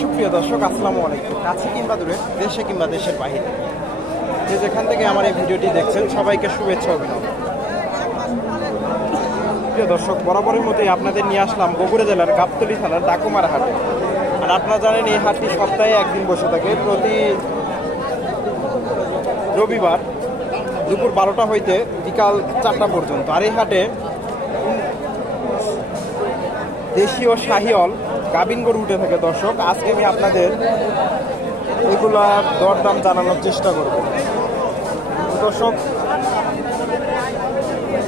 সুপ্রিয় দর্শক, আসসালামু আলাইকুম। কাছে কিংবা দূরে, দেশে কিংবা দেশের বাহিরে, যে যেখান থেকে আমার এই ভিডিওটি দেখছেন, সবাইকে শুভেচ্ছা অভিনন্দন। প্রিয় দর্শক, বরাবরের মতোই আপনাদের নিয়ে আসলাম বগুড়া জেলার গাবতলী থানার ডাকুমার হাটে। আর আপনারা জানেন এই হাটটি সপ্তাহে একদিন বসে থাকে, প্রতি রবিবার দুপুর 12টা হইতে বিকাল 4টা পর্যন্ত। আর এই হাটে দেশীয় শাহিওল গাবিন গরু উঠে থাকে। দর্শক, আজকে আমি আপনাদের এগুলার দরদাম জানানোর চেষ্টা করব। দর্শক,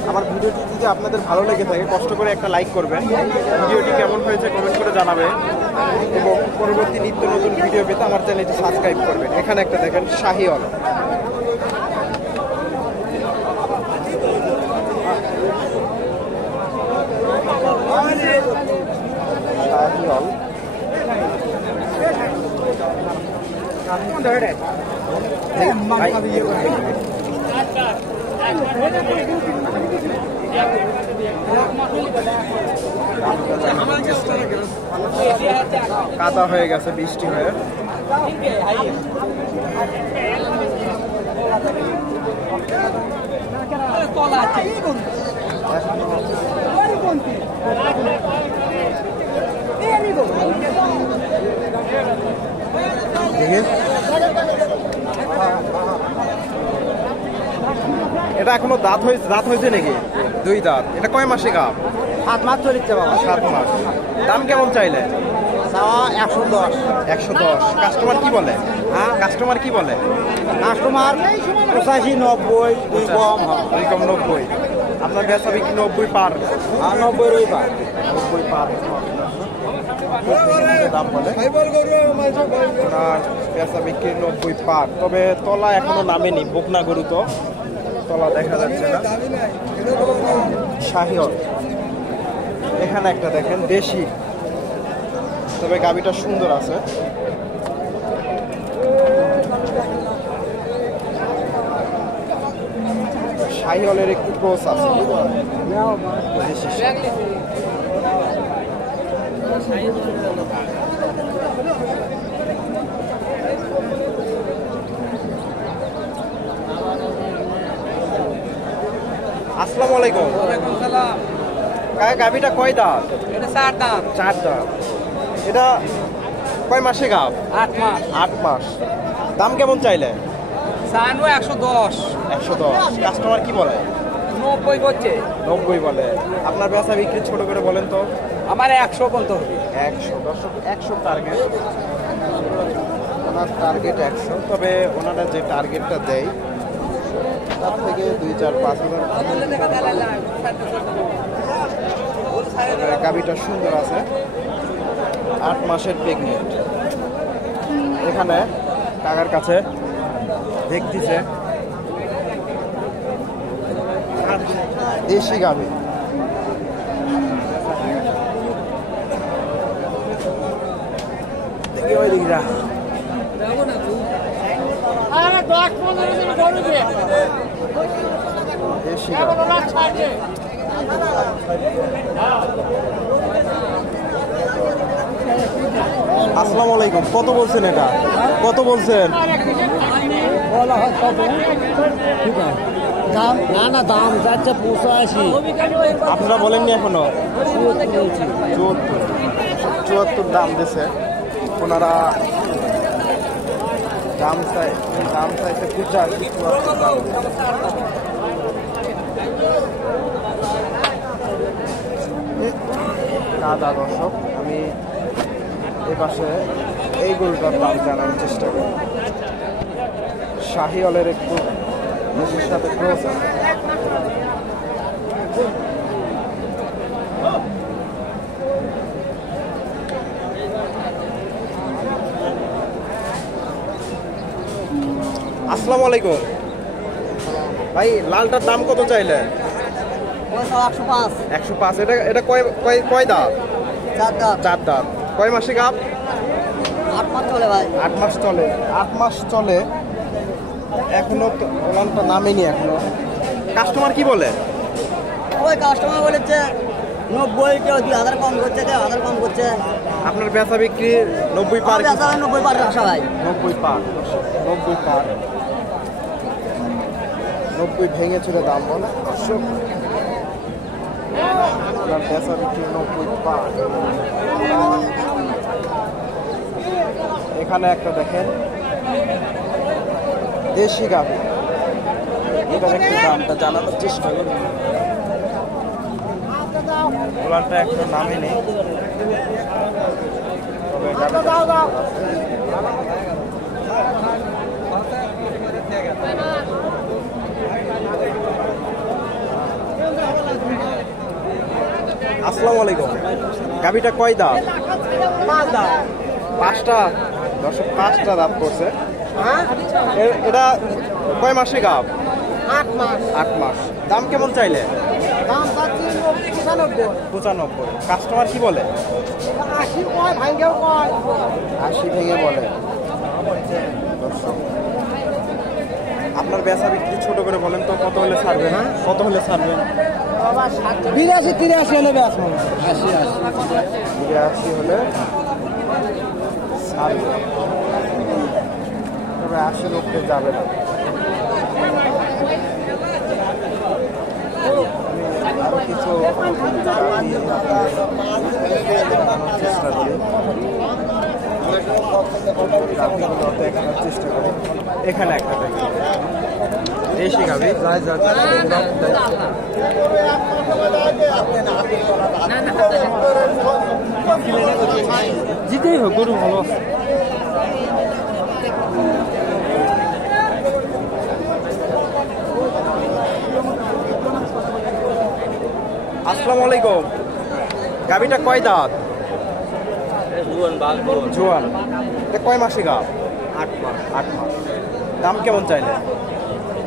আমার ভিডিওটি যদি আপনাদের ভালো লেগে থাকে, কষ্ট করে একটা লাইক করবেন। ভিডিওটি কেমন হয়েছে কমেন্ট করে জানাবেন এবং পরবর্তী নিত্য নতুন ভিডিও পেতে আমার চ্যানেলটি সাবস্ক্রাইব করবেন। এখানে একটা দেখেন শাহিওল, কাদা হয়ে গেছে বৃষ্টি হয়ে। এটা এখনো দাঁত হয়েছে নাকি? 2 দাঁত। এটা কয় মাসে গাব? 7 মাস চলিচ্ছে বাবা। 7 মাস। দাম কেমন চাইলে? 110। 110। কাস্টমার কি বলে? হ্যাঁ, কাস্টমার কি বলে? কাস্টমার 85, 90, 2 কম। 2 কম 90। আপনার বেচা বিক্রি 90 পার? 90 রই পার। 90 পার দাম বলে। ওনার বেচা বিক্রি 90 পার। তবে তলা এখনো নামেনি, বকনা গরু তো তলা দেখা যাচ্ছে না। শাহিওল এখানে একটা দেখেন দেশি, তবে গাবিটা সুন্দর আছে। শাহিওলের একটু ক্রস আছে। আসসালামু আলাইকুম। গাবিটা কয় দাঁত? এটা 4 দাঁত। 4 দাঁত। এটা কয় মাসে গাব? 8 মাস। 8 মাস। দাম কেমন চাইলে? 110। 110। কাস্টমার কি বলে? 90 বলছে। 90 বলে। আপনার বেচা বিক্রি ছোট করে বলেন তো। আমার 100 বলতে হবে। 100। দর্শক, 100 টার্গেট। ওনার টার্গেট 100। তবে ওনারা যে টার্গেটটা দেয় তার থেকে 2, 4, 5 হাজার। গাবিটা সুন্দর আছে, 8 মাসের প্রেগনেন্ট। এখানে কাকার কাছে দেখতেছে দেশি গাবি। দেখি ওই দিকটা দেশি গাবি। আসসালামু আলাইকুম। কত বলছেন এটা? কত বলছেন? না দাম যাচ্ছে 85। আপনারা বলেননি এখনো? 74 দাম দিছে ওনারা। দাম চাইতে 75। কাদা। দর্শক, আমি এই পাশে এই গরুটার দাম জানার চেষ্টা করি। শাহিওলের একটু দেশের সাথে ক্রস আছে। আসসালামু আলাইকুম ভাই। লালটার দাম কত চাইলে? 105। 105। এটা কয় দাঁত? 4 দাঁত। 4 দাঁত। কয় মাসে গাব? 8 মাস চলে ভাই। 8 মাস চলে। 8 মাস চলে। এখনো ওলানটা নামেনি এখনো। কাস্টমার কি বলে? ওই কাস্টমার বলেছে 90, কেউ 2000 কম করছে, কেউ 1000 কম করছে। আপনার বেচা বিক্রি 90 পার? 90 পার আসা ভাই। 90 পার, 90 পার, 90 ভেঙে চলে দাম বলে দর্শক। আপনার বেচা বিক্রি 90 পার। এখানে একটা দেখেন দেশি গাভী, এটার একটু দামটা জানানোর চেষ্টা করি। ওলানটা একটু নামে নেই, তবে গাভীটা আসসালামু আলাইকুম। গাভীটা কয় দাঁত? 5 দাম। 5টা দর্শক, 5টা দাঁত করছে। এটা কয় মাসে গাভ? 8 মাস। 8 মাস। দাম কেমন চাইলে? দাম চাচ্ছি 95। 95। কাস্টমার কি বলে? 80 কয়, ভাঙ্গেও কয়। 80 ভেঙে বলে দর্শক। আপনার বেচা বিক্রি ছোট করে বলেন তো, কত হলে ছাড়বেন? কত হলে ছাড়বেন? 82-83 হলে বেশ হবে। 82 হলে ছাড়বে, তবে 80 উপরে যাবে না। আরো কিছু চেষ্টা করি, দেখানোর চেষ্টা করি। এখানে একটা দেশি গাভী, জিতেই হোক, গরু ভালো আছে। আসসালামু আলাইকুম। গাভীটা কয় দাঁত? জোয়ান। এটা কয় মাসে গাভ? 8 মাস। 8 মাস। দাম কেমন চাইলে?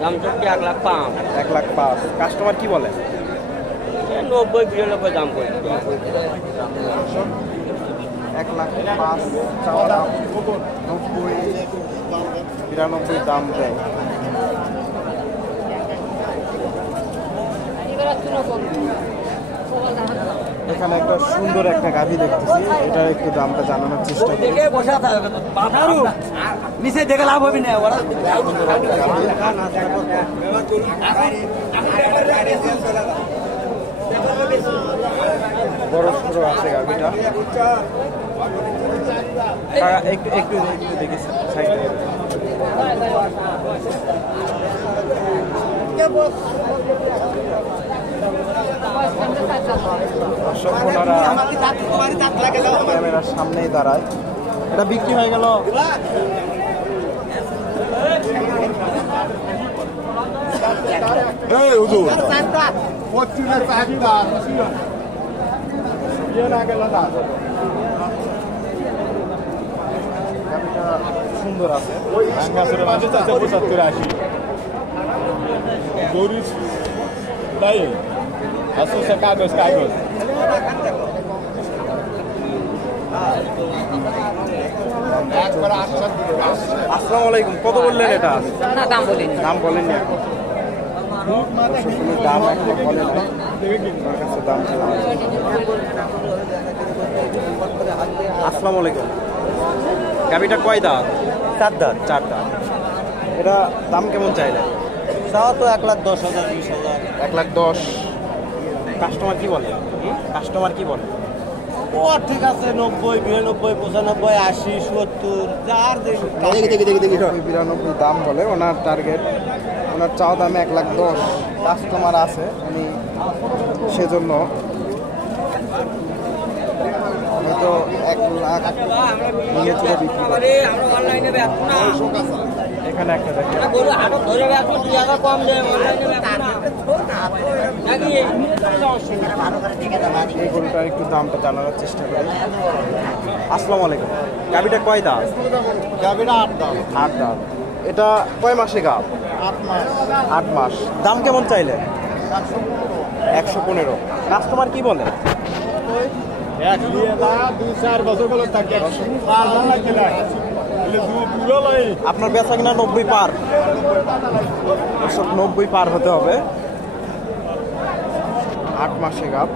দাম চাচ্ছি 1,05,000। 1,05,000। কাস্টমার কি বলে? 90-92 দাম করে। 1,05,000 চাওয়া দাম, 90-92 দাম দেয়। এখানে একটা সুন্দর একটা গাভী দেখতেছি, এটার একটু দামটা জানানোর চেষ্টা করি। নিচে দেখে লাভ হবে না। বড় সড়ো আছে গাভীটা। একটু একটু একটু দেখি সাইডে। দর্শক ওনারা ক্যামেরার সামনেই দাঁড়ায়। এটা বিক্রি হয়ে গেল। সুন্দর আছে। কাগজ কাগজ। আসসালামু আলাইকুম। কত বললেন এটা? না, দাম বলিনি। দাম বলেননি এখন? দাম এখন বলেন না, আমার কাছে দাম ছিল। আসসালামু আলাইকুম। গাভীটা কয় দাঁত? 4 দাম। 4 দাঁত। এটা দাম কেমন চাইলে? তাও তো 1,10,000 20,000। 1,10,000। কাস্টমার কি বলে? কাস্টমার কি বলে? ও ঠিক আছে 90, 92, 95, 80, 70 যার দেখি। 92 দাম বলে ওনার টার্গেট। ওনার চাওয়া দামে 1,10,000। কাস্টমার আছে উনি, সেজন্য হয়তো 1,00,000 নিয়ে চলে বিক্রি করে। এখানে একটা দেখেন, এই গরুটার একটু দামটা জানানোর চেষ্টা করি। আসসালামু আলাইকুম। গাভীটা কয় দাঁত? গাভীরা 8 দাম। 8 দাঁত। এটা কয় মাসে গাভ? 8 মাস। 8 মাস। দাম কেমন চাইলে? 115। কাস্টমার কি বলে? 2-4 বছর বলে থাকে। আপনার বেচা কিনা 90 পার? 90 পার হতে হবে। 8 মাসে গাব।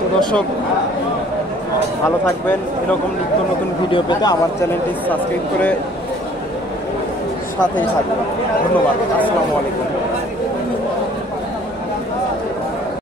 তো দর্শক ভালো থাকবেন, এরকম নিত্য নতুন ভিডিও পেতে আমার চ্যানেলটি সাবস্ক্রাইব করে সাথেই থাকবেন। ধন্যবাদ। আসসালামু আলাইকুম।